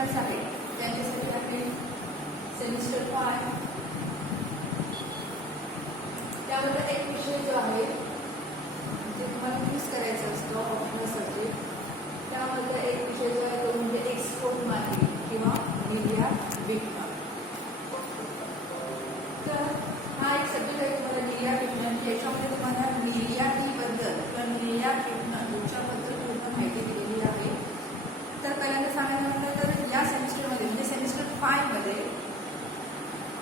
Students आहेत त्यांच्यासाठी आहे सेमिस्टर 5. त्यामध्ये एक विषय जो आहे जे तुम्हाला चूज करायचा असतो ऑप्शनल सब्जेक्ट, त्यामध्ये एक विषय जो आहे तो म्हणजे एक्सपोर्ट मार्केटिंग किंवा निर्यात विपणन. तर हा एक सब्जेक्ट आहे तुम्हाला निर्यात विपणन. याच्यामध्ये तुम्हाला निर्यातीबद्दल किंवा निर्यात विपणन याच्याबद्दल पूर्ण माहिती दिलेली आहे. तर पहिल्यांदा सांगायला म्हटलं तर या सेमिस्टरमध्ये म्हणजे सेमिस्टर 5 मध्ये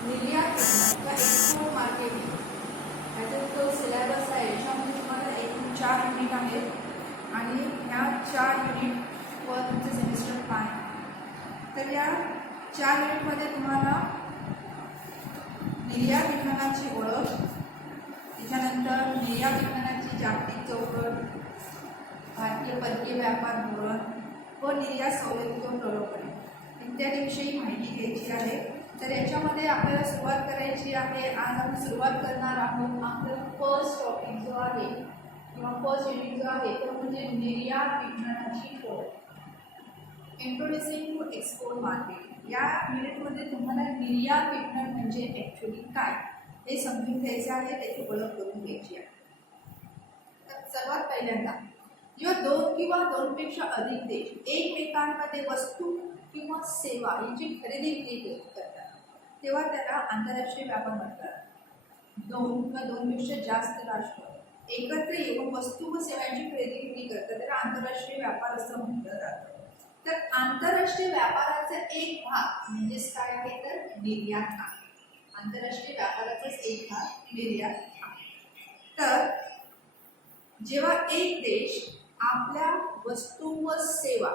निर्यात विपणन किंवा एक्सपोर्ट मार्केटिंग याचा जो सिलेबस आहे याच्यामध्ये तुम्हाला एकूण 4 युनिट आहेत आणि ह्या 4 युनिटवर तुमचं सेमिस्टर 5. तर या 4 युनिटमध्ये तुम्हाला निर्यात विपणनाची ओळख, त्याच्यानंतर निर्यात विपणनाची जागतिक चौकट, भारतीय परकीय व्यापार धोरण व निर्यात सवलती व प्रलोभने इत्यादीविषयी माहिती घ्यायची आहे. तर याच्यामध्ये आपल्याला सुरुवात करायची आहे. आज आपण सुरुवात करणार आहोत आपलं फर्स्ट टॉपिक जो आहे किंवा फर्स्ट युनिट जो आहे तो म्हणजे निर्यात विपणनाची ओळख. Introducing to export market. या युनिटमध्ये तुम्हाला निर्यात विपणन म्हणजे ॲक्च्युली काय हे समजून घ्यायचे आहे, त्याची ओळख करून घ्यायची आहे. तर सर्वात पहिल्यांदा जेव्हा 2 किंवा 2पेक्षा अधिक देश एकमेकांमध्ये वस्तू किंवा सेवा यांची खरेदी विक्री करतात तेव्हा त्याला आंतरराष्ट्रीय व्यापार म्हणतात. 2 किंवा 2पेक्षा जास्त राष्ट्र एकत्र येऊन वस्तू व सेवांची खरेदी विक्री करतात त्याला आंतरराष्ट्रीय व्यापार असं म्हटलं जातं. तर आंतरराष्ट्रीय व्यापाराचा एक भाग म्हणजेच काय आहे तर निर्यात आहे. आंतरराष्ट्रीय व्यापाराचाच एक भाग निर्यात आहे. तर जेव्हा एक देश आपल्या वस्तू व सेवा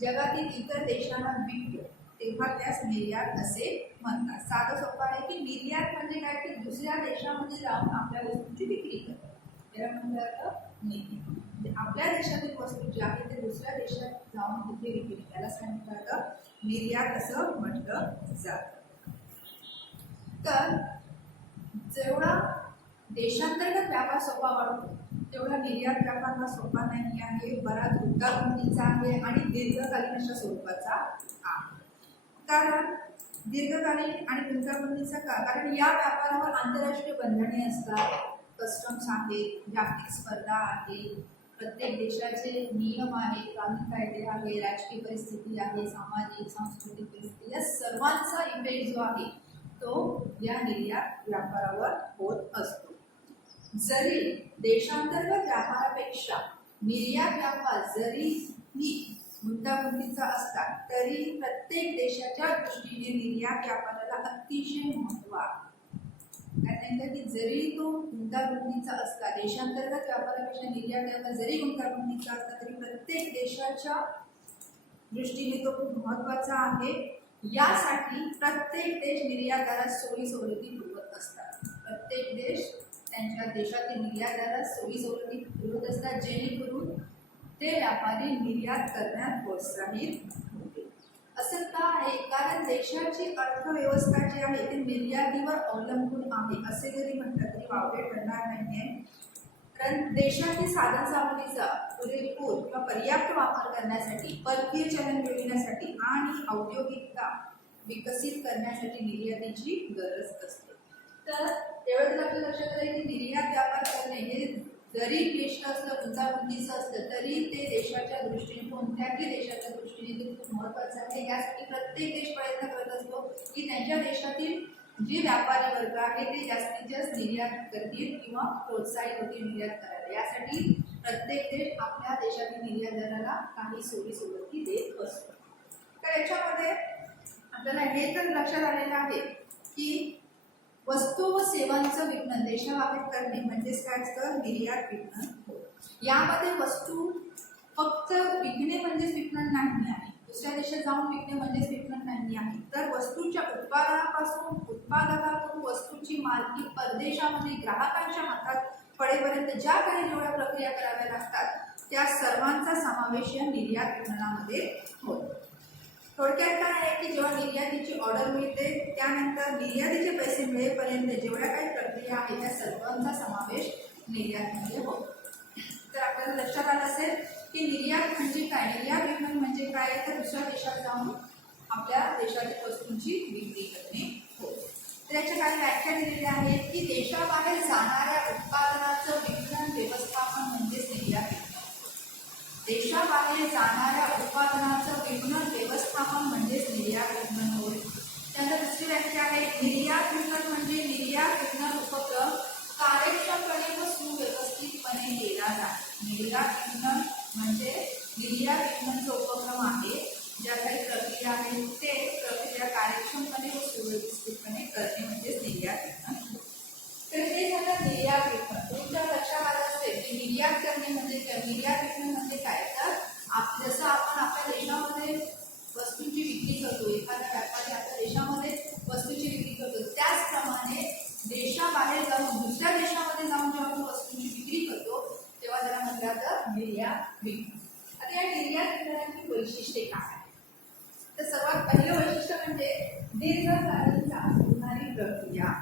जगातील इतर देशांना विकतो तेव्हा त्यास निर्यात असे म्हणतात. साधं सोपं आहे की निर्यात म्हणजे काय की दुसऱ्या देशामध्ये जाऊन आपल्या वस्तूंची विक्री करतो त्याला म्हणलं जातं निर्यात. म्हणजे आपल्या देशातील वस्तू जी आहे ते दुसऱ्या देशात जाऊन तिथे विक्री त्यालाच काय म्हटलं जातं निर्यात असं म्हटलं जातं. तर जेवढा देशांतर्गत व्यापार सोपा वाटतो तेवढा निर्यात व्यापार हा सोपा नाही आहे, बराच गुंतागुंतीचा आहे आणि दीर्घकालीन अशा स्वरूपाचा आहे. कारण दीर्घकालीन आणि गुंतागुंतीचा कारण या व्यापारावर आंतरराष्ट्रीय बंधने असतात, कस्टम्स आहेत, जागतिक स्पर्धा आहे, प्रत्येक देशाचे नियम आहेत, कानून कायदे आहे, राजकीय परिस्थिती आहे, सामाजिक सांस्कृतिक परिस्थिती या सर्वांचा इफेक्ट जो आहे तो या निर्यात व्यापारावर होत असतो. जरी देशांतर्गत व्यापारापेक्षा निर्यात व्यापार जरीही गुंतागुंतीचा असला तरी प्रत्येक देशाच्या दृष्टीने निर्यात व्यापाराला अतिशय महत्त्व आहे. त्यानंतर की जरी तो गुंतागुंतीचा असला देशांतर्गत व्यापारापेक्षा निर्यात व्यापार जरी गुंतागुंतीचा असला तरी प्रत्येक देशाच्या दृष्टीने तो खूप महत्त्वाचा आहे. यासाठी प्रत्येक देश निर्यातदारास सोयी सवलती पुरवत असतात. प्रत्येक देश त्यांच्या देशातील निर्यातदारास सोयी सवलती पुरवत असतात जेणेकरून ते व्यापारी निर्यात करण्यात प्रोत्साहित होते. असं का आहे कारण देशाची अर्थव्यवस्था जी आहे ती निर्यातीवर अवलंबून आहे असे जरी म्हटलं तरी वावगे ठरणार नाही आहे. कारण देशातील साधनसामुग्रीचा पुरेपूर किंवा पर्याप्त वापर करण्यासाठी, परकीय चलन मिळविण्यासाठी आणि औद्योगिकता विकसित करण्यासाठी निर्यातीची गरज असते. तर एवढंच आपल्या लक्षात आलं की निर्यात व्यापार करणे हे जरी क्लिष्ट असलं गुंतागुंतीचं असलं तरी ते देशाच्या दृष्टीने कोणत्याही देशाच्या दृष्टीने ते खूप महत्त्वाचं आहे. यासाठी प्रत्येक देश प्रयत्न करत असतो की त्यांच्या देशातील जे व्यापारी वर्ग आहे ते जास्तीत जास्त निर्यात करतील किंवा प्रोत्साहित होतील निर्यात करायला. यासाठी प्रत्येक देश आपल्या देशातील निर्यातदाराला काही सोयी सवलती देत असतो. तर याच्यामध्ये आपल्याला हे तर लक्षात आलेलं आहे की वस्तू व सेवांचं विपणन देशाबाहेर करणे म्हणजेच काय असतं निर्यात विपणन. यामध्ये वस्तू फक्त विकणे म्हणजेच विपणन नाही आहे, दुसऱ्या देशात जाऊन विकणे म्हणजेच विपणन नाही आहे. तर वस्तूच्या उत्पादकातून वस्तूची मालकी परदेशामध्ये ग्राहकांच्या हातात पडेपर्यंत ज्या काही जेवढ्या प्रक्रिया कराव्या लागतात त्या सर्वांचा समावेश या निर्यात विपणनामध्ये होतो. थोडक्यात काय आहे की जेव्हा निर्यातीची ऑर्डर मिळते त्यानंतर निर्यातीचे पैसे मिळेपर्यंत जेवढ्या काही प्रक्रिया आहेत त्या सर्वांचा समावेश निर्यातीमध्ये होतो. तर आपल्याला लक्षात आलं असेल की निर्यात म्हणजे काय, निर्यात विपणन म्हणजे काय तर दुसऱ्या देशात जाऊन आपल्या देशातील वस्तूंची विक्री करणे हो. तर याच्या काही व्याख्या दिलेल्या आहेत की देशाबाहेर जाणाऱ्या उत्पादनाचं विपणन व्यवस्थापन म्हणजेच निर्यात. देशाबाहेर जाणाऱ्या उत्पादनाचं विपणन व्यवस्थापन म्हणजेच निर्यात विपणन होय. त्यानंतर दुसरी व्याख्या आहे निर्यात विपणन म्हणजे निर्यात विपणन उपक्रम कार्यक्षमपणे व सुव्यवस्थितपणे केला जातो. निर्यात विपणन म्हणजे निर्यात विपणनचा उपक्रम आहे, ज्या काही प्रक्रिया आहेत ते प्रक्रिया कार्यक्षमपणे व सुव्यवस्थितपणे करणे म्हणजेच निर्यात विपणन. तर हे झालं निर्यात विपणन. तुमच्या लक्षात आलं असेल की निर्यात करणे म्हणजे काय, निर्यात विपणन म्हणजे काय. तर जसं आपण आपल्या देशामध्ये वस्तूंची विक्री करतो, एखाद्या व्यापारी आपल्या देशामध्ये वस्तूंची विक्री करतो, त्याचप्रमाणे देशाबाहेर जाऊन दुसऱ्या देशामध्ये जाऊन जेव्हा आपण वस्तूंची विक्री करतो तेव्हा त्याला म्हटलं जातं निर्यात विपणन. आता या निर्यात विपणनाची वैशिष्ट्ये काय आहेत, तर सर्वात पहिलं वैशिष्ट्य म्हणजे दीर्घकालीन चालणारी प्रक्रिया.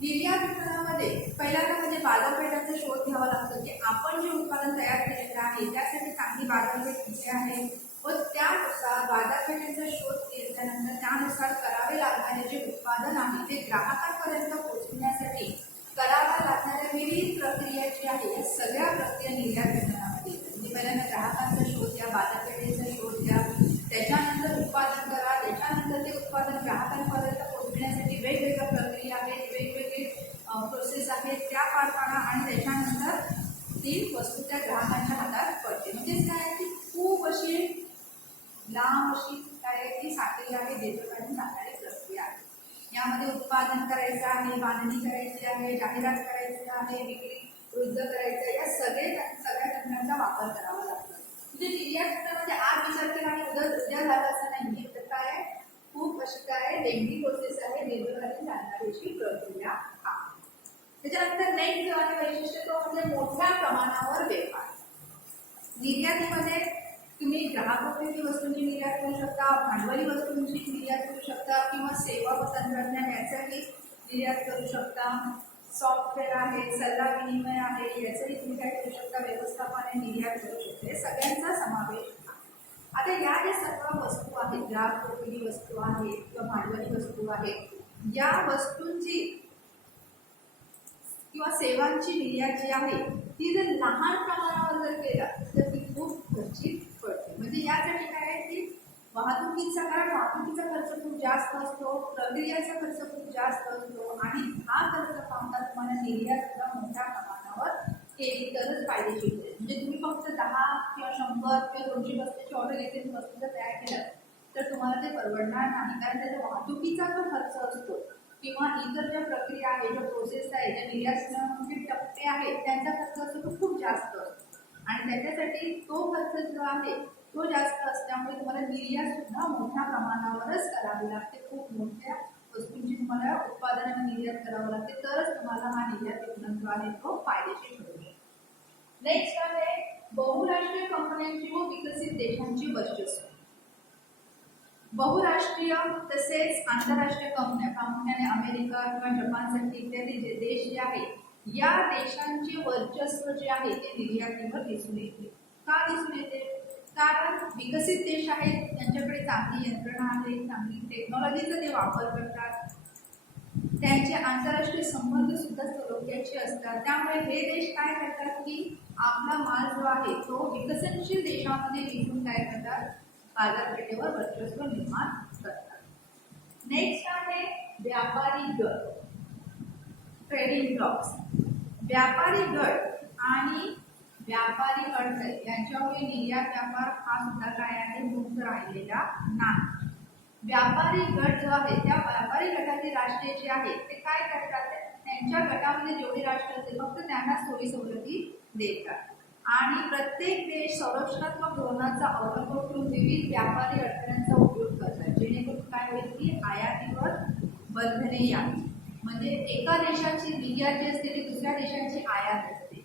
निर्यात विपणनामध्ये पहिल्यांदा म्हणजे बाजारपेठांचा शोध घ्यावा लागतो की आपण जे उत्पादन तयार केलेलं आहे त्यासाठी चांगली बाजारपेठ कुठे आहे व त्यानुसार बाजारपेठेचा शोध घेतल्यानंतर त्यानुसार करावे लागणारे जे उत्पादन आहे ते ग्राहकांपर्यंत पोहोचवण्यासाठी कराव्या लागणाऱ्या विविध प्रक्रिया जी आहे या सगळ्या प्रक्रिया निर्यात विपणनामध्ये येतात. म्हणजे पहिल्यांदा ग्राहकांचा शोध घ्या, बाजारपेठेचा शोध घ्या, त्याच्यानंतर उत्पादन करा, त्याच्यानंतर ते उत्पादन ग्राहकांपर्यंत पोहोचण्यासाठी वेगवेगळ्या प्रक्रिया आहेत, वेगवेगळे प्रोसेस आहेत त्या पार पाडा आणि त्याच्यानंतर ती वस्तू त्या ग्राहकांच्या हातात पडते. म्हणजेच काय की खूप अशी लांब अशी काय ती साखळी आहे, दीर्घकालीन चालणारी प्रक्रिया आहे. यामध्ये उत्पादन करायचं आहे, बांधणी करायची आहे, जाहिरात करायची आहे, विक्री वृद्ध करायचं, या सगळ्या तंत्रांचा वापर करावा लागतो. म्हणजे निर्यात विपणनामध्ये आज विचार केला आणि उद्या झालं असं नाहीये. तर काय खूप अशी काय लेंदी प्रोसेस आहे, दीर्घकालीन चालणारी अशी प्रक्रिया आहे. त्याच्यानंतर नेक्स्ट जो आहे वैशिष्ट्य तो म्हणजे मोठ्या प्रमाणावर व्यापार. निर्यातीमध्ये तुम्ही ग्राहकोपयोगी वस्तूंची निर्यात करू शकता, भांडवली वस्तूंची निर्यात करू शकता किंवा सेवा व तंत्रज्ञान याचाही निर्यात करू शकता. सॉफ्टवेअर आहे, सल्ला विनिमय आहे, याचंही तुम्ही काय करू शकता, व्यवस्थापन निर्यात करू शकता. हे सगळ्यांचा समावेश आहे. आता या ज्या सर्व वस्तू आहेत, ग्राहकोपयोगी वस्तू आहेत किंवा भांडवली वस्तू आहेत, या वस्तूंची किंवा सेवांची निर्यात जी आहे ती जर लहान प्रमाणावर जर केलं तर ती खूप खर्चिक पडते. म्हणजे यासाठी काय आहे की वाहतुकीचा, कारण वाहतुकीचा खर्च खूप जास्त असतो, प्रक्रियाचा खर्च खूप जास्त असतो आणि हा खर्च पाहता तुम्हाला निर्यात सुद्धा मोठ्या प्रमाणावर केली तरच फायदेशीर होईल. म्हणजे तुम्ही फक्त 10 किंवा 100 किंवा 200 वस्तूची ऑर्डर घेतली, वस्तू जर तयार केलं तर तुम्हाला ते परवडणार नाही. कारण त्याचा वाहतुकीचा जो खर्च असतो किंवा इतर ज्या प्रक्रिया आहेत, ज्या प्रोसेस आहेत, ज्या निर्यात टप्पे आहेत त्यांचा खर्च असतो तो खूप जास्त असतो आणि त्याच्यासाठी तो खर्च जो आहे तो जास्त असल्यामुळे तुम्हाला निर्यात सुद्धा मोठ्या प्रमाणावरच करावी लागते. खूप मोठ्या वस्तूंची तुम्हाला उत्पादनाला निर्यात करावं लागते, तरच तुम्हाला हा निर्यात विपणन जो आहे तो फायदेशीर होईल. नेक्स्ट आहे बहुराष्ट्रीय कंपन्यांची व विकसित देशांची वर्चस्व. बहुराष्ट्रीय तसेच आंतरराष्ट्रीय कंपन्या, प्रामुख्याने अमेरिका किंवा जपानसारखे इत्यादी जे देश जे आहेत, या देशांचे वर्चस्व जे आहे ते निर्यातीवर दिसून येते. का दिसून येते? कारण विकसित देश आहेत, त्यांच्याकडे चांगली यंत्रणा आहे, चांगली टेक्नॉलॉजीचा ते वापर करतात, त्यांचे आंतरराष्ट्रीय संबंध सुद्धा सलोख्याचे असतात. त्यामुळे हे देश काय करतात की आपला माल जो आहे तो विकसनशील देशामध्ये विकून काय करतात, बाजारपेठेवर वर्चस्व निर्माण करतात. नेक्स्ट आहे व्यापारी गट, ट्रेडिंग ब्लॉक्स. व्यापारी गट आणि व्यापारी अडथळे यांच्यामुळे निर्यात व्यापार हा सुद्धा काय आहे, मुक्त राहिलेला नाही. व्यापारी गट जो आहे त्या व्यापारी गटातील राष्ट्रे जे आहेत ते काय करतात, त्यांच्या गटामध्ये जेवढे राष्ट्र असतील फक्त त्यांना सोयी सवलती देतात आणि प्रत्येक देश संरक्षणात्मक धोरणाचा अवलंब करून विविध व्यापारी अडथळ्यांचा उपयोग करतात, जेणेकरून काय होईल की आयातीवर बंधने यावी. म्हणजे एका देशाची निर्यात जी असते ती दुसऱ्या देशाची आयात असते.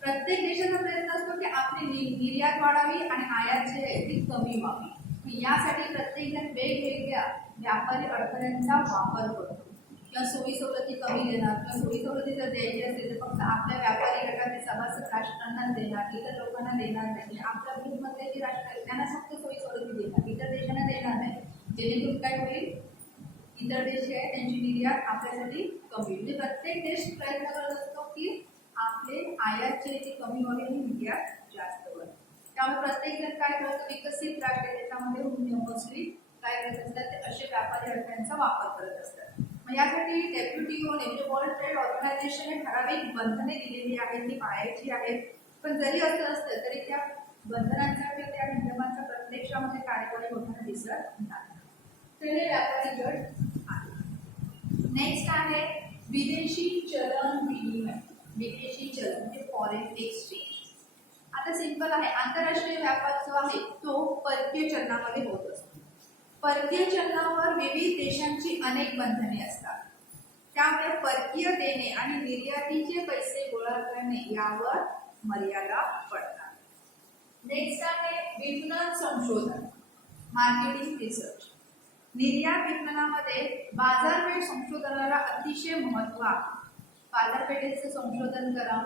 प्रत्येक देशाचा प्रयत्न असतो की आपली निर्यात वाढावी आणि आयात जी आहे ती कमी व्हावी. यासाठी प्रत्येकजण वेगवेगळ्या व्यापारी अडथळ्यांचा वापर करतो किंवा सोयी सवलती कमी देणार किंवा सोयी सवलती जर द्यायची असेल तर फक्त आपल्या व्यापारी गटातील सभासद राष्ट्रांनाच देणार, इतर लोकांना देणार नाही. आपल्या ग्रुपमधले जे राष्ट्र आहेत त्यांना फक्त सोयी सवलती देणार, इतर देशांना देणार नाही, जेणेकरून काय होईल, इतर देश जे आहे त्यांची निर्यात आपल्यासाठी कमी, म्हणजे प्रत्येक देश प्रयत्न करत असतो की आपले आयात जे ती कमी व्हावी आणि निर्यात जास्त व्हावी. त्यामुळे प्रत्येक जण काय करतो, विकसित राष्ट्र त्याच्यामध्ये मोस्टली काय करत असतात, ते असे व्यापारी अडथळ्यांचा वापर करत असतात. मग यासाठी WTO म्हणजे वर्ल्ड ट्रेड ऑर्गनायझेशनने ठराविक बंधने दिलेली आहेत, ती पाळायची आहेत. पण जरी असं असतं तरी त्या बंधनांचा किंवा त्या नियमांचा प्रत्यक्षामध्ये कार्यवाही होताना दिसत नाही. तर हे व्यापारी गट आहे. नेक्स्ट आहे विदेशी चलन विनिमय. विदेशी चलन म्हणजे फॉरेन एक्सचेंज. आता सिंपल आहे, आंतरराष्ट्रीय व्यापार जो आहे तो परकीय चलनामध्ये होत असतो. परकीय चलनावर विविध देशांची अनेक बंधने असतात, त्यामुळे परकीय देणे आणि निर्यातीचे पैसे गोळा करणे यावर मर्यादा पडतात. नेक्स्ट आहे विपणन संशोधन, मार्केटिंग रिसर्च. निर्यात विपणनामध्ये बाजारपेठ संशोधनाला अतिशय महत्त्व आहे. बाजारपेठेचे संशोधन करा,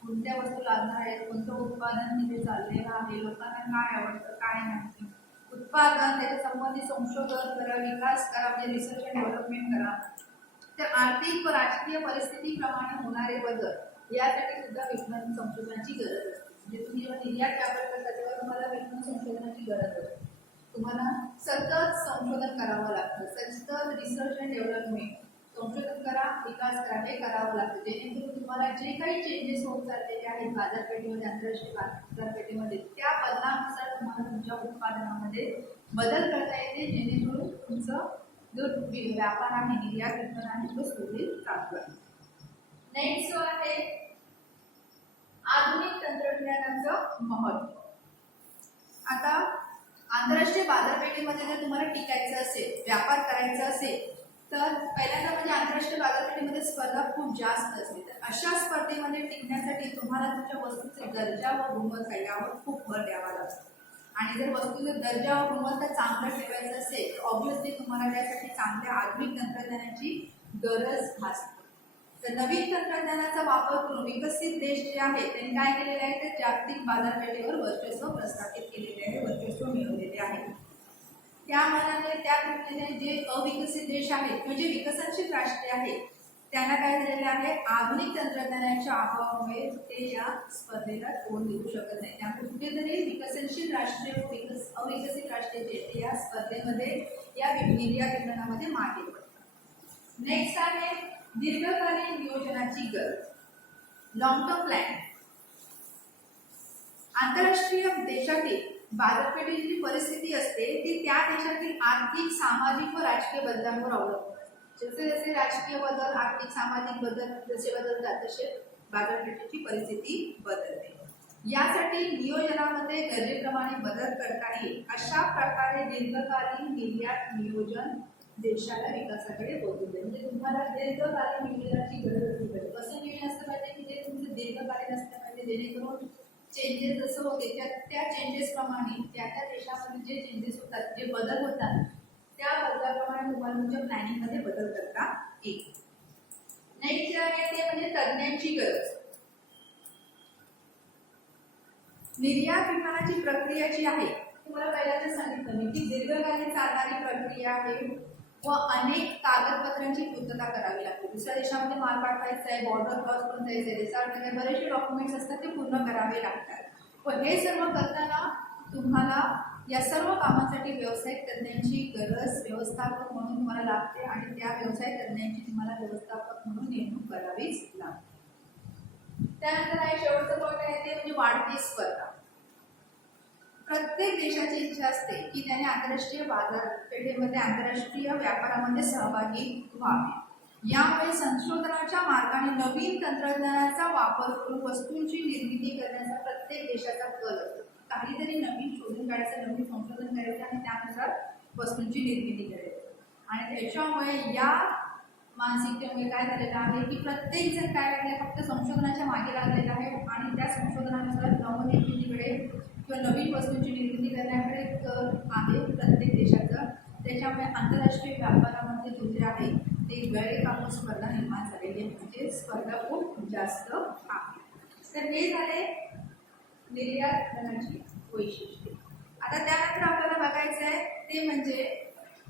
कोणत्या वस्तू लागणार आहेत, कोणतं उत्पादन तिथे चाललेलं आहे, लोकांना काय आवडतं काय नाही, उत्पादन त्याच्या संबंधित संशोधन करा, विकास करा, म्हणजे रिसर्च अँड डेव्हलपमेंट करा. तर आर्थिक व राजकीय परिस्थितीप्रमाणे होणारे बदल यासाठी सुद्धा विपणन संशोधनाची गरज असते. म्हणजे तुम्ही जेव्हा निर्यात व्यापार करता तेव्हा तुम्हाला विपणन संशोधनाची गरज असते. तुम्हाला सतत संशोधन करावं लागतं, सतत रिसर्च अँड डेव्हलपमेंट, संशोधन करा, विकास करा, हे करावं लागतं, जेणेकरून तुम्हाला जे काही चेंजेस होत चाललेले आहेत बाजारपेठेमध्ये, आंतरराष्ट्रीय बाजारपेठेमध्ये, त्या बदलानुसार तुम्हाला तुमच्या उत्पादनामध्ये बदल करता येते, जेणेकरून तुमचं जो व्यापार आहे, निर्यात विपणन आहे, तो सुरळीत चालू आहे. नेक्स्ट आहे आधुनिक तंत्रज्ञानाचं महत्त्व. आता आंतरराष्ट्रीय बाजारपेठेमध्ये जर तुम्हाला टिकायचं असेल, व्यापार करायचा असेल, तर पहिल्यांदा म्हणजे आंतरराष्ट्रीय बाजारपेठेमध्ये स्पर्धा खूप जास्त असते. तर अशा स्पर्धेमध्ये टिकण्यासाठी तुम्हाला तुमच्या वस्तूचे दर्जा व गुणवत्ता यावर खूप भर द्यावा लागतो. आणि जर वस्तूचा दर्जा व गुणवत्ता चांगला ठेवायचा असेल तर ऑब्व्हियसली तुम्हाला त्यासाठी चांगल्या आधुनिक तंत्रज्ञानाची गरज भासते. तर नवीन तंत्रज्ञानाचा वापर करून विकसित देश जे आहेत त्यांनी काय केलेले आहे, तर जागतिक बाजारपेठेवर वर्चस्व प्रस्थापित केलेले आहे, वर्चस्व मिळवलेले आहे. त्या मानाने त्या तुलनेने जे अविकसित देश आहेत म्हणजे विकसनशील राष्ट्रे आहेत त्यांना काय झालेले आहे, आधुनिक तंत्रज्ञानाच्या अभावामुळे ते या स्पर्धेला तोंड देऊ शकत नाही. त्यामुळे कुठेतरी विकसनशील राष्ट्रे व अविकसित राष्ट्रे जे या स्पर्धेमध्ये या निर्यात विपणनामध्ये मागे पडतात. नेक्स्ट आहे दीर्घकालीन नियोजनाची गरज, लॉंग टर्म प्लॅन. आंतरराष्ट्रीय देशातील बाजारपेठेची जी परिस्थिती असते ती त्या देशातील आर्थिक, सामाजिक व राजकीय बदलांवर अवलंबून असते. जसे जसे राजकीय बदल, आर्थिक सामाजिक बदल जसे बदलतात तसे बाजारपेठेची परिस्थिती बदलते. यासाठी नियोजनामध्ये गरजेप्रमाणे बदल करता येईल अशा प्रकारे दीर्घकालीन निर्यात नियोजन देशाला विकासाकडे पोहोचवते. म्हणजे तुम्हाला दीर्घकालीन नियोजनाची गरज असली पाहिजे. कसं नियोजन असलं पाहिजे की जे तुमचं दीर्घकालीन असलं पाहिजे, जेणेकरून चेंजेस जसं होते त्या चेंजेस प्रमाणे त्या देशामध्ये जे चेंजेस होतात, जे बदल होतात त्या बदलाप्रमाणे तुम्हाला तुमच्या प्लॅनिंगमध्ये बदल करता येईल. नेक्स्ट जे आहे ते म्हणजे तज्ञांची गरज. निर्यात विपणनाची प्रक्रिया जी आहे तुम्हाला पहिल्यांदा सांगितलं मी की दीर्घकालीन चालणारी प्रक्रिया आहे व अनेक कागदपत्रांची पूर्तता करावी लागते. दुसऱ्या देशामध्ये माल पाठवायचा आहे, बॉर्डर क्रॉस करून जायचं आहे, देशामध्ये बरेचसे डॉक्युमेंट्स असतात ते पूर्ण करावे लागतात. पण हे सर्व करताना तुम्हाला या सर्व कामांसाठी व्यावसायिक तज्ञांची गरज व्यवस्थापक म्हणून तुम्हाला लागते आणि त्या व्यवसाय तज्ञांची तुम्हाला व्यवस्थापक म्हणून नेमणूक करावीच लागते. त्यानंतर आहे शेवटचं पॉईंट आहे ते म्हणजे वाढती स्पर्धा. प्रत्येक देशाची इच्छा असते की त्याने आंतरराष्ट्रीय बाजारपेठेमध्ये, आंतरराष्ट्रीय व्यापारामध्ये सहभागी व्हावे. यामुळे संशोधनाच्या मार्गाने नवीन तंत्रज्ञानाचा वापर करून वस्तूंची निर्मिती करण्याचा प्रत्येक देशाचा कल असतो. काहीतरी नवीन शोधून काढायचं, नवीन संशोधन करायचं आणि त्यानुसार वस्तूंची निर्मिती करायची. आणि त्याच्यामुळे या मानसिकतेमुळे काय झालेलं आहे की प्रत्येक जण काय लागले, फक्त संशोधनाच्या मागे लागलेला आहे आणि त्या संशोधनानुसार नवनिर्मितीकडे किंवा नवीन वस्तूंची निर्मिती करण्याकडे कल आहे प्रत्येक देशाचं. त्याच्यामुळे आंतरराष्ट्रीय व्यापारामध्ये जो जे आहे ते गैरकानून स्पर्धा निर्माण झालेली आहे, म्हणजे स्पर्धा खूप जास्त आहे. तर हे झाले निर्यात करण्याची वैशिष्ट्ये. आता त्यानंतर आपल्याला बघायचं आहे ते म्हणजे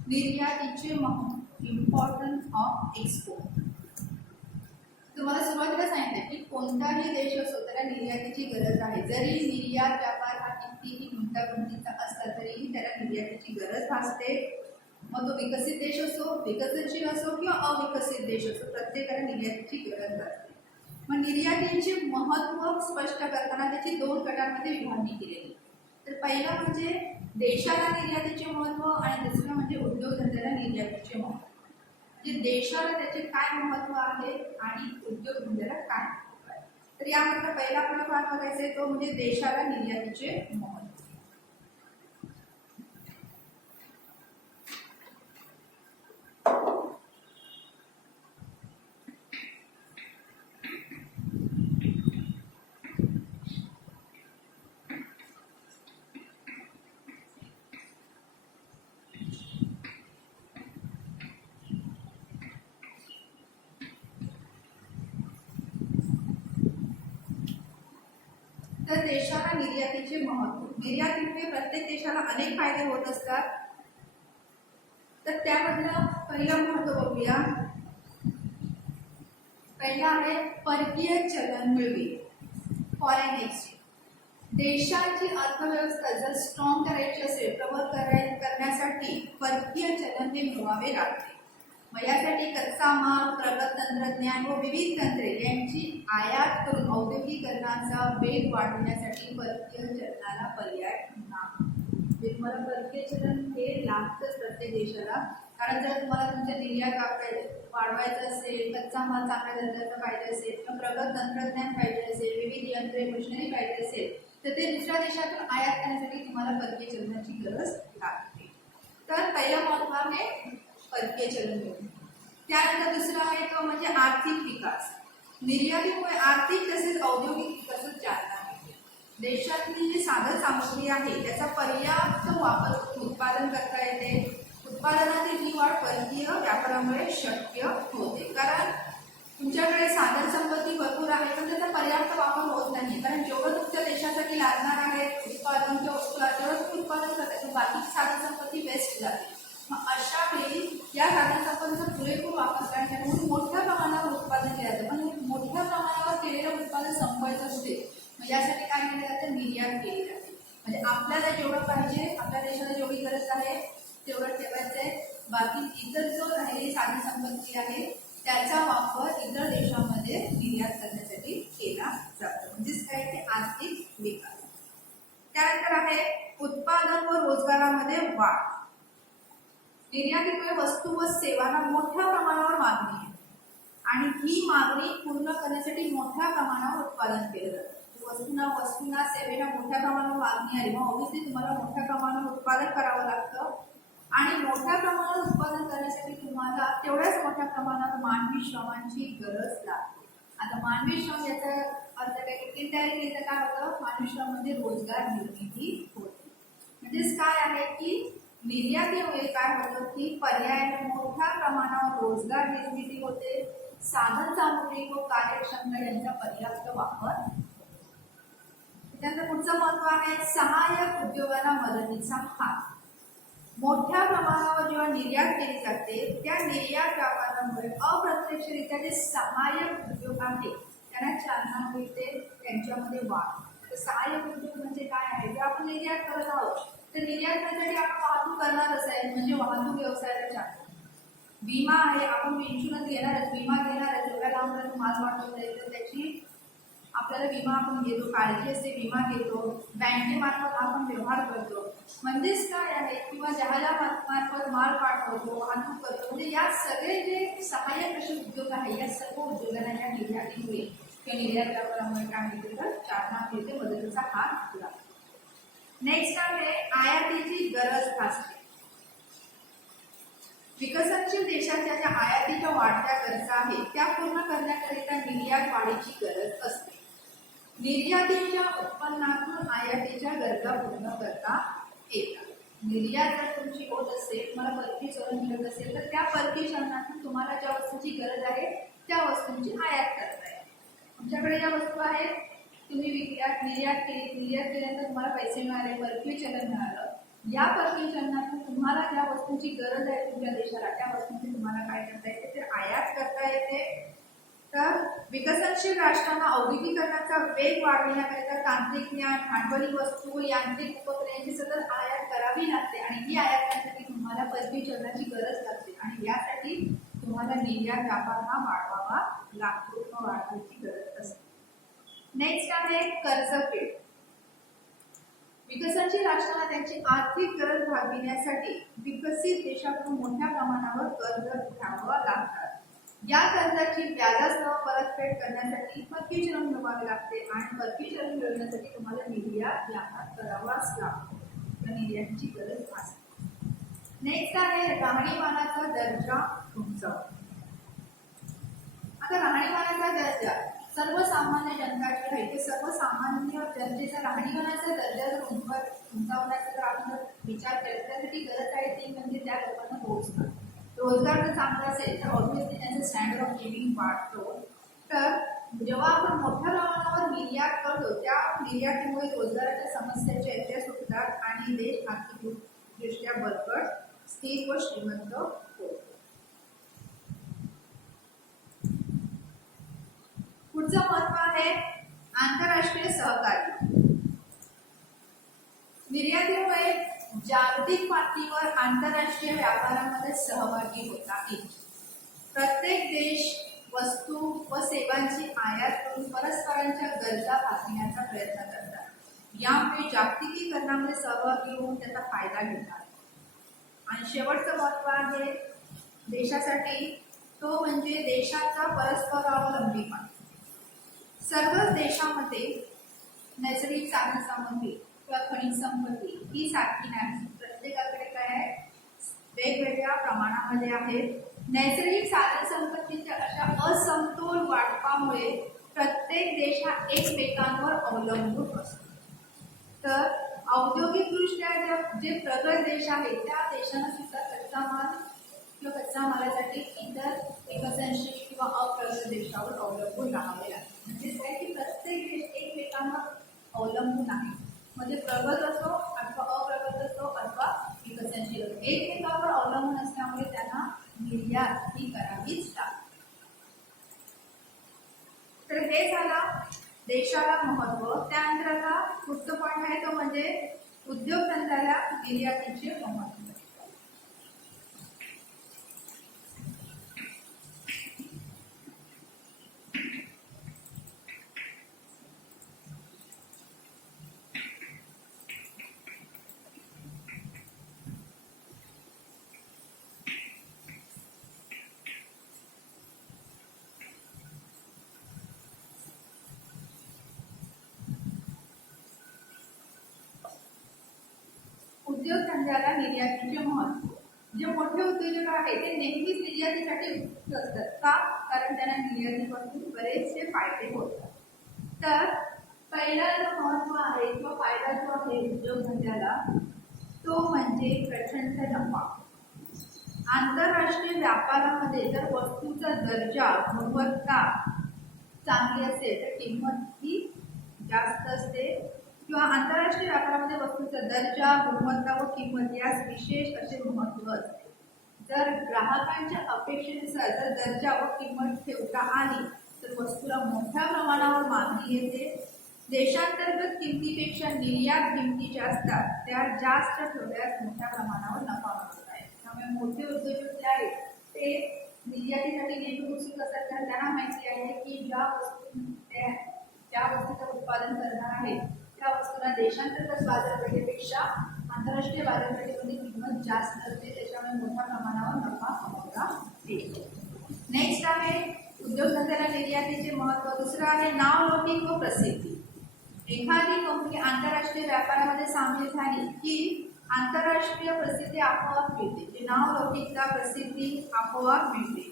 निर्यातीचे महत्त्व, इम्पॉर्टन्स ऑफ एक्सपोर्ट. तुम्हाला सुरुवातीला सांगितलं की कोणताही देश असो त्याला निर्यातीची गरज आहे. जरी निर्यात व्यापार हा कितीही गुंतागुंतीचा असला तरीही त्याला निर्यातीची गरज भासते. मग तो विकसित देश असो, विकसनशील असो किंवा अविकसित देश असो, प्रत्येकाला निर्यातीची गरज भासते. मग निर्यातीचे महत्त्व स्पष्ट करताना त्याची 2 गटांमध्ये विभागणी केलेली. तर पहिला म्हणजे देशाला निर्यातीचे महत्त्व आणि दुसरं म्हणजे उद्योगधंद्याला निर्यातीचे महत्त्व. म्हणजे देशाला त्याचे काय महत्त्व आहे आणि उद्योगधंद्याला काय महत्त्व आहे. तर यामध्ये पहिला आपल्याला भाग बघायचा आहे तो म्हणजे देशाला निर्यातीचे महत्त्व. तर देशाला निर्यातीचे महत्त्व. निर्यातीमुळे प्रत्येक देशाला अनेक फायदे होत असतात. तर त्यामधलं पहिलं महत्त्व बघूया. पहिला आहे परकीय चलन मिळवी, फॉरेन एक्सचेंज. देशाची अर्थव्यवस्था जर स्ट्रॉंग करायची असेल, प्रबळ करण्यासाठी परकीय चलन हे मिळवावे लागते. मग यासाठी कच्चा माल, प्रगत तंत्रज्ञान व विविध तंत्रे यांची आयात करून औद्योगिकरणाचा वेग वाढवण्यासाठी परकीय चलनाला पर्याय नाही. तुम्हाला परकीय चलन हे लागतंच प्रत्येक देशाला. कारण जर तुम्हाला तुमच्या निर्यात वाढवायचं असेल, कच्चा माल चांगल्या दर्जाचा पाहिजे असेल किंवा प्रगत तंत्रज्ञान पाहिजे असेल, विविध यंत्रे मशिनरी पाहिजे असेल तर ते दुसऱ्या देशातून आयात करण्यासाठी तुम्हाला परकीय चलनाची गरज लागते. तर पहिलं महत्त्व आहे परकीय चलन मिळवणे. त्यानंतर दुसरा आहे तो म्हणजे आर्थिक विकास. निर्यातीमुळे आर्थिक तसेच औद्योगिक विकासात चालना मिळते. देशातली जी साधन सामग्री आहे त्याचा पर्याप्त वापर उत्पादन करता येते. उत्पादनातील ही वाढ परकीय व्यापारामुळे शक्य होते. कारण तुमच्याकडे साधन संपत्ती भरपूर आहे पण त्याचा पर्याप्त वापर होत नाही. कारण जेवढं तुमच्या देशासाठी लागणार आहे उत्पादन किंवा तेवढं तुम्ही उत्पादन करता, बाकी साधन संपत्ती वेस्ट जाते. मग अशा वेळी या साधन संपत्तीचा पुरेपूर वापर करण्यासाठी मोठ्या प्रमाणावर उत्पादन केलं जातं. पण मोठ्या प्रमाणावर केलेलं उत्पादन संपवायचं असते. मग यासाठी काय केलं जातं, निर्यात केली जाते. म्हणजे आपल्याला जेवढं पाहिजे, आपल्या देशाला जेवढी गरज आहे तेवढं ठेवायचं आहे. बाकी इतर जो राहिलेली साधन संपत्ती आहे त्याचा वापर इतर देशांमध्ये निर्यात करण्यासाठी केला जातो. म्हणजेच काय ते आर्थिक विकास. त्यानंतर आहे उत्पादन व रोजगारामध्ये वाढ. निर्यातीमुळे वस्तू व सेवांना मोठ्या प्रमाणावर मागणी आहे आणि ही मागणी पूर्ण करण्यासाठी मोठ्या प्रमाणावर उत्पादन केलं जातं. वस्तूंना सेवेला मोठ्या प्रमाणावर मागणी आली मग ऑब्व्हियसली तुम्हाला मोठ्या प्रमाणावर उत्पादन करावं लागतं आणि मोठ्या प्रमाणावर उत्पादन करण्यासाठी तुम्हाला तेवढ्याच मोठ्या प्रमाणावर मानवी श्रमांची गरज लागते. आता मानवी श्रम याचा अर्थ काय, इनडायरेक्टली काय होतं, मानवी श्रम म्हणजे रोजगार निर्मिती होते. म्हणजेच काय आहे की निर्यातीमुळे काय होतं की पर्यायाने मोठ्या प्रमाणावर रोजगार निर्मिती होते. साधन सामुग्री व कार्यक्षमता यांचा पर्याप्त वापर. त्यानंतर पुढचं महत्व आहे सहाय्यक उद्योगांना मदतीचा हात. मोठ्या प्रमाणावर जेव्हा निर्यात केली जाते त्या निर्यात व्यापारामुळे अप्रत्यक्षरित्या जे सहाय्यक उद्योग आहेत त्यांना चालना मिळते, त्यांच्यामध्ये वाढ. तर सहाय्यक उद्योग म्हणजे काय आहे, जर आपण निर्यात करत आहोत तर निर्यात करण्यासाठी आपण वाहतूक करणारच आहे म्हणजे वाहतूक व्यवसायाला चालना. विमा आहे, आपण इन्शुरन्स घेणारच, विमा घेणारच. जेवढ्या लांब माल पाठवता येईल तर त्याची आपल्याला विमा आपण घेतो, काळजी असते, विमा घेतो, बँकेमार्फत आपण व्यवहार करतो. म्हणजेच काय आहे किंवा जहाजामार्फत माल पाठवतो, वाहतूक करतो. म्हणजे या सगळे जे सहाय्यक असे उद्योग आहे या सर्व उद्योगांना या निर्यातीमुळे किंवा निर्यात व्यापारामुळे काय मिळते तर चालना मिळते, मदतीचा हात लागतो. नेक्स्ट आहे आयातीची गरज भासते. विकसनशील देशाच्या ज्या आयातीच्या वाढत्या गरजा आहेत त्या पूर्ण करण्याकरिता निर्यात वाढीची गरज असते. निर्यातीच्या उत्पन्नातून आयातीच्या गरजा पूर्ण करता येतात. निर्यात जर तुमची होत असेल, तुम्हाला परकीय चलन मिळत असेल तर त्या परकीय चलनातून तुम्हाला ज्या वस्तूची गरज आहे त्या वस्तूंची आयात करता येते. तुमच्याकडे ज्या वस्तू आहेत तुम्ही निर्यात केली, निर्यात केल्यानंतर तुम्हाला पैसे मिळाले, परकीय चलन मिळालं, या परकीय चलनातून तुम्हाला ज्या वस्तूंची गरज आहे तुमच्या देशाला त्या वस्तूंची तुम्हाला काय करता येते तर आयात करता येते. तर विकसनशील राष्ट्रांना औद्योगिकरणाचा वेग वाढविण्याकरिता तांत्रिक ज्ञान, भांडवली वस्तू, यांत्रिक उपकरणांची सतत आयात करावी लागते आणि ही आयात करण्यासाठी तुम्हाला परकीय चलनाची गरज लागते आणि यासाठी तुम्हाला निर्यात व्यापार हा वाढवावा लागतो किंवा वाढवायची गरज असते. नेक्स्ट आहे कर्जफेड. विकसनशील राष्ट्रांना त्यांची आर्थिक गरज भागविण्यासाठी विकसित देशाकडून मोठ्या प्रमाणावर कर्ज घ्यावं लागतात. या कर्जाची व्याजासह परतफेड करण्यासाठी परकीय चलन मिळवावे लागते आणि परकीय चलन मिळवण्यासाठी तुम्हाला निर्यात व्यापार करावाच लागतो. तर निर्यातीची गरज असते. नेक्स्ट आहे राहणीमानाचा दर्जा उंचावणे. आता राहणीमानाचा दर्जा सर्वसामान्य जनताची आहे. ते सर्वसामान्य जनतेचा राहणीमानाचा दर्जा जर उंचावण्याचा जर आपण विचार केला त्यासाठी गरज आहे ती म्हणजे त्या लोकांना रोजगार. रोजगार जर चांगला असेल तर ऑब्व्हियसली त्यांचं स्टँडर्ड ऑफ लिव्हिंग वाढतो. तर जेव्हा आपण मोठ्या प्रमाणावर निर्यात करतो त्या निर्यातीमुळे रोजगाराच्या समस्याचे व्यत्यय सुटतात आणि देश आर्थिकदृष्ट्या बळकट, स्थिर व श्रीमंत होतो. पुढचं महत्व आहे आंतरराष्ट्रीय सहकार्य. निर्यातीमुळे जागतिक पातळीवर आंतरराष्ट्रीय व्यापारामध्ये सहभागी होता येईल. प्रत्येक देश वस्तू व सेवांची आयात करून परस्परांच्या गरजा भागविण्याचा प्रयत्न करतात. यामुळे जागतिकीकरणामध्ये सहभागी होऊन त्याचा फायदा घेतात. आणि शेवटचं महत्व आहे देशासाठी तो म्हणजे देशाचा परस्परावलंबीपणा. सर्व देशामध्ये नैसर्गिक साधन सामग्री किंवा खनिज संपत्ती ही सारखी नाही. प्रत्येकाकडे काय आहे वेगवेगळ्या प्रमाणामध्ये आहेत. नैसर्गिक साधन संपत्तीच्या अशा असमतोल वाटपामुळे प्रत्येक देश हा एकमेकांवर अवलंबून असतो. तर औद्योगिकदृष्ट्या जे प्रगत देश आहेत त्या देशांना सुद्धा कच्चा माल किंवा कच्च्या मालासाठी इतर विकसनशील किंवा अप्रगत देशावर अवलंबून राहावे लागते. म्हणजे काय की प्रत्येक देश एकमेकांवर अवलंबून आहे. म्हणजे प्रगत असो अथवा अप्रगत असो अथवा विकसनशील असो एकमेकांवर अवलंबून असल्यामुळे त्यांना निर्यात ही करावीच लागते. तर हे झालं देशाला महत्व. त्यानंतर आता पुढचं पॉईंट आहे तो म्हणजे उद्योगधंद्याला निर्यातीचे महत्व. उद्योगधंद्याला निर्यातीचे महत्व. जे मोठे उद्योजक आहेत ते नेहमीच निर्यातीसाठी उत्सुक असतात. का? कारण त्यांना निर्यातीपासून बरेचसे फायदे होतात. तर पहिला जो महत्व आहे किंवा फायदा जो आहे उद्योगधंद्याला तो म्हणजे प्रचंड नफा. आंतरराष्ट्रीय व्यापारामध्ये जर वस्तूचा दर्जा गुणवत्ता चांगली असेल तर किंमत ही जास्त असते किंवा आंतरराष्ट्रीय व्यापारामध्ये वस्तूचा दर्जा गुणवत्ता व किंमत यास विशेष असे महत्व असते. जर ग्राहकांच्या अपेक्षेनुसार जर दर्जा व किंमत ठेवता आली तर वस्तूला मोठ्या प्रमाणावर मागणी येते. देशांतर्गत किमतीपेक्षा निर्यात किमती ज्या असतात त्या जास्त ठेवल्यास मोठ्या प्रमाणावर नफा मिळत आहे. त्यामुळे मोठे उद्योजक जे आहेत ते निर्यातीसाठी नेहमी उत्सुक असतात. कारण त्यांना माहिती आहे की ज्या वस्तूचं उत्पादन करणार आहे त्या वस्तूला देशांतर्गत बाजारपेठेपेक्षा आंतरराष्ट्रीय बाजारपेठेमध्ये किंमत जास्त असते. त्याच्यामुळे मोठ्या प्रमाणावर नफा कमवता येतो. नेक्स्ट आहे उद्योगधंद्याला निर्यातीचे महत्व. दुसरं आहे नावलौकिक व प्रसिद्धी. एखादी कंपनी आंतरराष्ट्रीय व्यापारामध्ये सामील झाली की आंतरराष्ट्रीय प्रसिद्धी आपोआप मिळते. जे नावलौकिकता प्रसिद्धी आपोआप मिळते.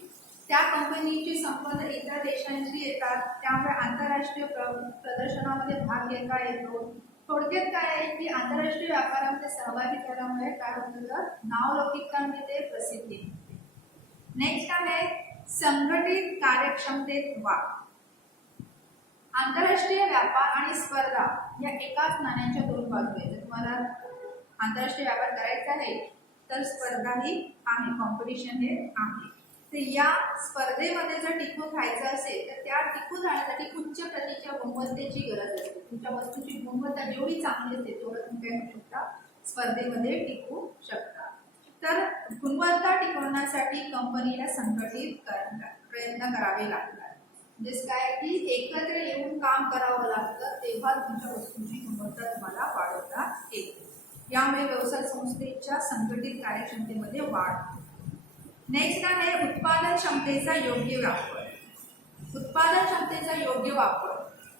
त्या कंपनीची संबंध इतर देशांशी येतात. त्यामुळे आंतरराष्ट्रीय प्रदर्शनामध्ये भाग घेता येतो. थोडक्यात काय आहे की आंतरराष्ट्रीय व्यापारामध्ये सहभागी झाल्यामुळे काय होतं तर नावलौकिकता मिळते, प्रसिद्धी मिळते. नेक्स्ट आहे संघटित कार्यक्षमतेत वाढ. आंतरराष्ट्रीय व्यापार आणि स्पर्धा या एकाच नाण्याच्या दोन बाजू आहेत. तुम्हाला आंतरराष्ट्रीय व्यापार करायचा आहे तर स्पर्धाही आहे, कॉम्पिटिशन हे आहे. तर या स्पर्धेमध्ये जर टिकून राहायचं असेल तर त्या टिकून राहण्यासाठी उच्च प्रतीच्या गुणवत्तेची गरज असते. तुमच्या वस्तूची गुणवत्ता जेवढी चांगली असेल तेवढं तुम्ही काय करू शकता, स्पर्धेमध्ये टिकू शकता. तर गुणवत्ता टिकवण्यासाठी कंपनीला संघटित प्रयत्न करावे लागतात. म्हणजे काय की एकत्र येऊन काम करावं लागतं, तेव्हा तुमच्या वस्तूची गुणवत्ता तुम्हाला वाढवता येते. यामुळे व्यवसाय संस्थेच्या संघटित कार्यक्षमतेमध्ये वाढ. नेक्स्ट आहे उत्पादन क्षमतेचा योग्य वापर. उत्पादन क्षमतेचा योग्य वापर.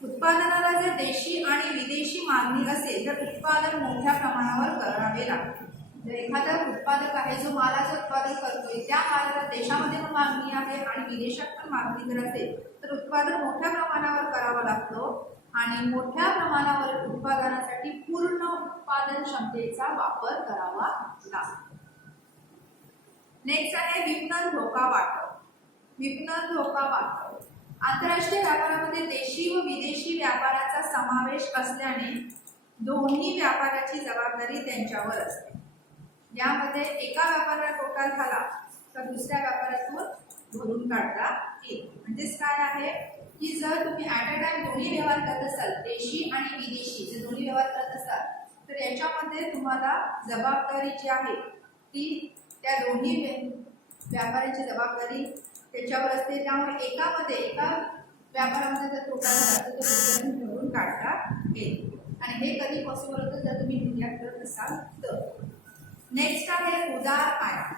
उत्पादनाला जर देशी आणि विदेशी मागणी असेल तर उत्पादन मोठ्या प्रमाणावर करावे लागते. जर एखादा उत्पादक आहे जो मालाचं उत्पादन करतोय, त्या मालाला देशामध्ये पण मागणी आहे आणि विदेशात पण मागणी जर असेल तर उत्पादन मोठ्या प्रमाणावर करावं लागतं आणि मोठ्या प्रमाणावर उत्पादनासाठी पूर्ण उत्पादन क्षमतेचा वापर करावा लागतो. नेक्स्ट आहे विपणन धोका वाटप. विपणन धोका वाटप. आंतरराष्ट्रीय व्यापारामध्ये देशी व विदेशी व्यापाराचा समावेश असल्याने दोन्ही व्यापाराची जबाबदारी त्यांच्यावर असते. यामध्ये एका व्यापाराला तोटा झाला तर दुसऱ्या व्यापारातून भरून काढता येईल. म्हणजेच काय आहे की जर तुम्ही ॲट अ टाइम दोन्ही व्यवहार करत असाल, देशी आणि विदेशी जर दोन्ही व्यवहार करत असाल तर याच्यामध्ये तुम्हाला जबाबदारी जी आहे ती त्या दोन्ही व्यापाऱ्यांची जबाबदारी त्याच्यावर असते. त्यामुळे एका व्यापारामध्ये जर तोटा झाला तर तो दुसऱ्याने भरून काढता येईल आणि हे कधी पॉसिबल होतं जर तुम्ही निर्यात करत असाल तर. नेक्स्ट आहे उदार आयात.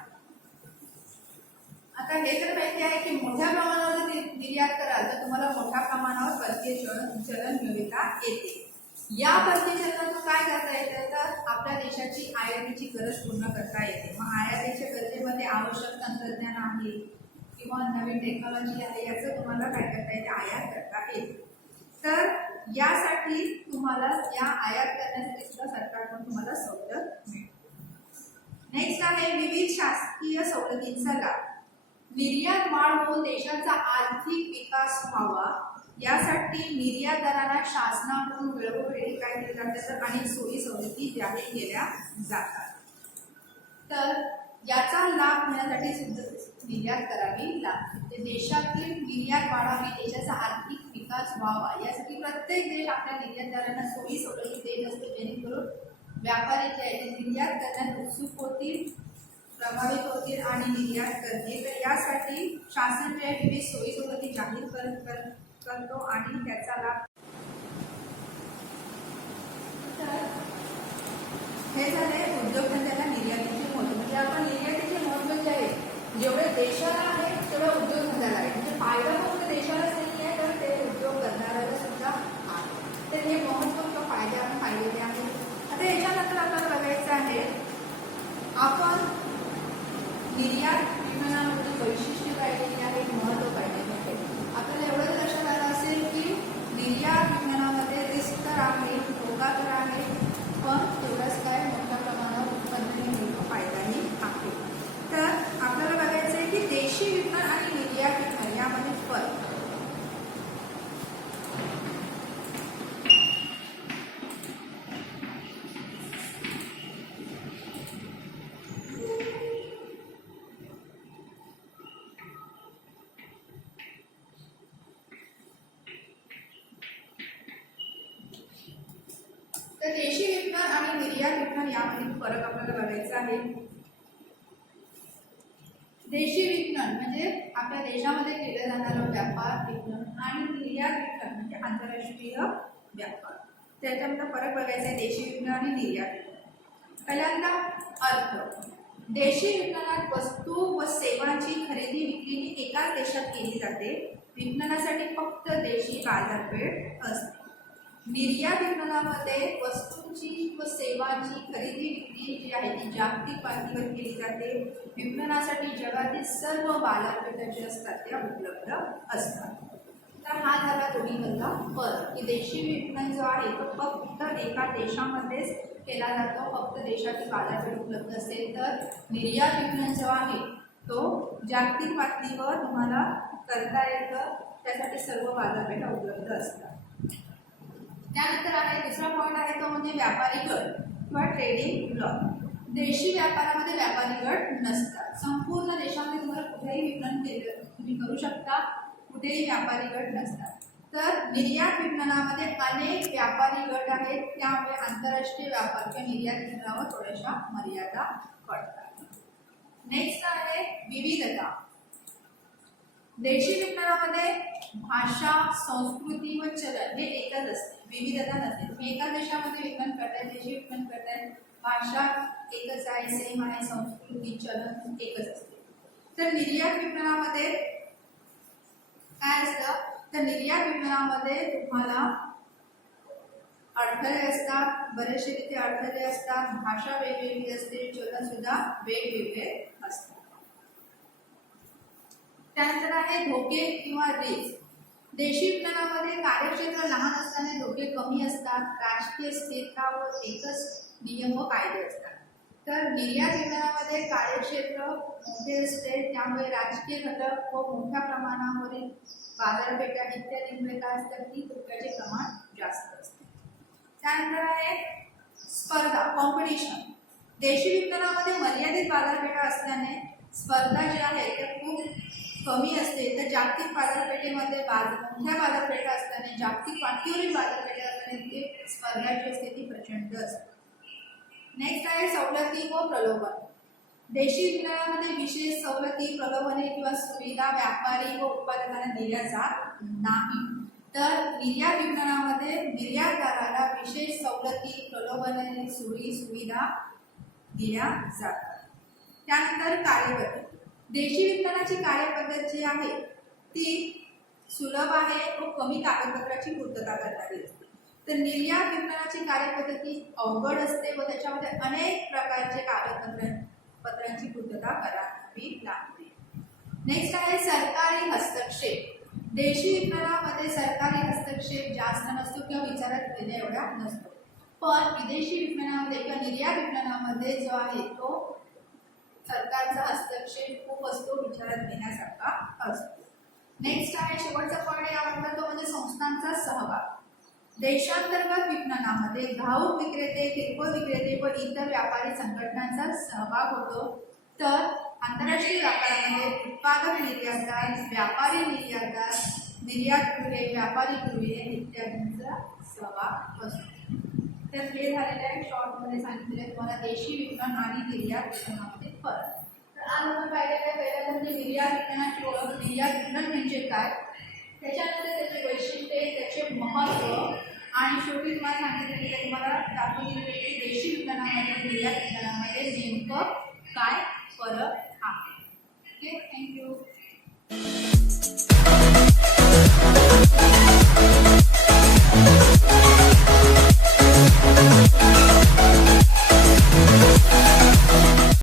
आता हे तर माहिती आहे की मोठ्या प्रमाणावर निर्यात कराल तर तुम्हाला मोठ्या प्रमाणावर परकीय चलन मिळवता येते. या परकीय चलनातून काय करता येतं तर आपल्या देशाची आयातीची गरज पूर्ण करता येते. मग आयातीच्या गरजेमध्ये आवश्यक तंत्रज्ञान आहे किंवा नवीन टेक्नॉलॉजी आहे, याचं तुम्हाला काय करता येते, आयात करता येते. तर यासाठी तुम्हाला या आयात करण्यासाठी सुद्धा सरकारकडून तुम्हाला सवलत मिळते. नेक्स्ट आहे विविध शासकीय सवलतींचा लाभ. निर्यात वाढ होऊन देशाचा आर्थिक विकास व्हावा यासाठी निर्यातदारांना शासनाकडून वेळोवेळी काय केले जातात, अनेक सोयी सवलती जाहीर केल्या जातात. तर याचा लाभ मिळण्यासाठी सुद्धा निर्यात करावी लागते. देशातील निर्यात वाढावी, देशाचा आर्थिक विकास व्हावा यासाठी प्रत्येक देश आपल्या निर्यातदारांना सोयी सवलती देत असतो, जेणेकरून व्यापारी जे आहे ते निर्यात करण्यात उत्सुक होतील, प्रभावित होतील आणि निर्यात करतील. तर यासाठी शासन जे विविध सोयी सवलती जाहीर करतो आणि त्याचा लाभ. हे झाले उद्योगधंद्याला निर्यातीचे महत्त्व. म्हणजे आपण निर्यातीचे महत्त्व जे आहे जेवढे देशाला आहे तेवढं उद्योगधंद्याला आहे. म्हणजे फायदा फक्त देशालाच नाही आहे तर ते उद्योग करणाऱ्याला सुद्धा आहे. तर हे महत्त्व किंवा फायदे आपण पाहिलेले आहे. आता याच्यानंतर आपल्याला बघायचं आहे आपण निर्यात विपणनामध्ये वैशिष्ट्य पाहिलेली आहे, महत्त्व पाहिलेले आहे. आपल्याला एवढंच लक्षात आलं असेल की निर्यात विपणनामध्ये रिस्क तर आहे, धोका तर आहे, पण तेवढंच काय मोठ्या प्रमाणावर उत्पन्न मिळतो, फायदाही आहे. तर आपल्याला बघायचं आहे की देशी विपणन आणि निर्यात विपणन यामध्ये फरक. तर देशी विपणन आणि निर्यात विपणन यामधील फरक आपल्याला बघायचा आहे. देशी विपणन म्हणजे आपल्या देशामध्ये केलं जाणारं व्यापार विपणन आणि निर्यात विपणन म्हणजे आंतरराष्ट्रीय व्यापार. त्याच्यामध्ये फरक बघायचा आहे देशी विपणन आणि निर्यात विपणन. पहिल्यांदा अर्थ. देशी विपणनात वस्तू व सेवांची खरेदी विक्री ही एकाच देशात केली जाते. विपणनासाठी फक्त देशी बाजारपेठ असते. निर्यात विपणनामध्ये वस्तूंची व सेवांची खरेदी विक्री जी आहे ती जागतिक पातळीवर केली जाते. विपणनासाठी जगातील सर्व बाजारपेठा ज्या असतात त्या उपलब्ध असतात. तर हा झाला दोन्हीमधला फरक की देशी विपणन जो आहे तो फक्त एका देशामध्येच केला जातो, फक्त देशातील बाजारपेठ उपलब्ध असेल. तर निर्यात विपणन जो आहे तो जागतिक पातळीवर तुम्हाला करता येतं, त्यासाठी सर्व बाजारपेठा उपलब्ध असतात. त्यानंतर आहे दुसरा पॉईंट आहे तो म्हणजे व्यापारी गट. किंवा ट्रेडिंग ब्लॉक. देशी व्यापारामध्ये व्यापारी गट नसतात. संपूर्ण देशामध्ये तुम्हाला कुठेही विपणन केलं तुम्ही करू शकता, कुठेही व्यापारी गट नसतात. तर निर्यात विपणनामध्ये अनेक व्यापारी गट आहेत, त्यामुळे आंतरराष्ट्रीय व्यापार किंवा निर्यात विपणनावर थोड्याशा मर्यादा पडतात. नेक्स्ट आहे विविधता. देशी विपणनामध्ये भाषा, संस्कृती व चलन हे एकच असते, विविधता नसते. तुम्ही एका देशामध्ये विपणन करताय, देशी विपणन करताय, भाषा एकच आहे, सेम आहे, संस्कृती चलन एकच असते. तर निर्यात विपणनामध्ये काय असतं, तर निर्यात विपणनामध्ये तुम्हाला अडथळे असतात, बरेचसे तिथे अडथळे असतात, भाषा वेगवेगळी असते, चलन सुद्धा वेगवेगळे असतात. त्यानंतर आहे धोके किंवा रिस्क. देशी विपणनामध्ये कार्यक्षेत्र लहान असताना धोके कमी असतात, राजकीय स्थिरता व एकच नियम व कायदे असतात. तर निर्यात विपणनामध्ये कार्यक्षेत्र मोठे असते, त्यामुळे राजकीय घटक व मोठ्या प्रमाणावरील बाजारपेठा इत्यादीमुळे काय असतात की धोक्याचे प्रमाण जास्त असते. त्यानंतर आहे स्पर्धा, कॉम्पिटिशन. देशी विपणनामध्ये मर्यादित बाजारपेठा असल्याने स्पर्धा जी आहे ते खूप कमी असते. तर जागतिक बाजारपेठेमध्ये मोठ्या बाजारपेठा असल्याने, जागतिक पातळीवरील बाजारपेठा असल्याने तिथे स्पर्धा जी असते ती प्रचंड असते. नेक्स्ट आहे सवलती व प्रलोभन. देशी विपणनामध्ये विशेष सवलती, प्रलोभने किंवा सुविधा व्यापारी व उत्पादकांना दिल्या जात नाही. तर निर्यात विपणनामध्ये निर्यातदाराला विशेष सवलती, प्रलोभने, सुविधा दिल्या जातात. त्यानंतर कार्यपद्धती. देशी विपणनाची कार्यपद्धत जी आहे ती सुलभ आहे व कमी कागदपत्राची पूर्तता करणारी असते. तर निर्यात विपणनाची कार्यपद्धती अवघड असते व त्याच्यामध्ये अनेक प्रकारचे कागदपत्रांची पूर्तता करावी लागते. नेक्स्ट आहे सरकारी हस्तक्षेप. देशी विपणनामध्ये सरकारी हस्तक्षेप जास्त नसतो किंवा विचारात घेणे एवढा नसतो, पण विदेशी विपणनामध्ये किंवा निर्यात विपणनामध्ये जो आहे तो सरकारचा हस्तक्षेप खूप असतो, विचारात घेण्यासारखा असतो. नेक्स्ट आहे शेवटचा पॉईंट यामध्ये, तो म्हणजे संस्थांचा सहभाग. देशांतर्गत विपणनामध्ये घाऊक विक्रेते, किरकोळ विक्रेते व इतर व्यापारी संघटनांचा सहभाग होतो. तर आंतरराष्ट्रीय व्यापारामध्ये उत्पादक निर्यातदार, व्यापारी निर्यातदार, निर्यातगृहे, व्यापारी गृहे इत्यादींचा सहभाग असतो. तर हे झालेलं आहे शॉर्टमध्ये सांगितलेलं आहे तुम्हाला देशी विपणन आणि निर्यात विपणनामध्ये फरक. तर आज आपण पाहिलेलं पहिल्यांदा म्हणजे निर्यात विपणनाची ओळख, निर्यात विपणन म्हणजे काय, त्याच्यानंतर त्याचे वैशिष्ट्ये, त्याचे महत्त्व, आणि शेवटी तुम्हाला सांगितलं तुम्हाला दाखवून दिलेले की देशी विपणनामध्ये निर्यात विपणनामध्ये नेमकं काय फरक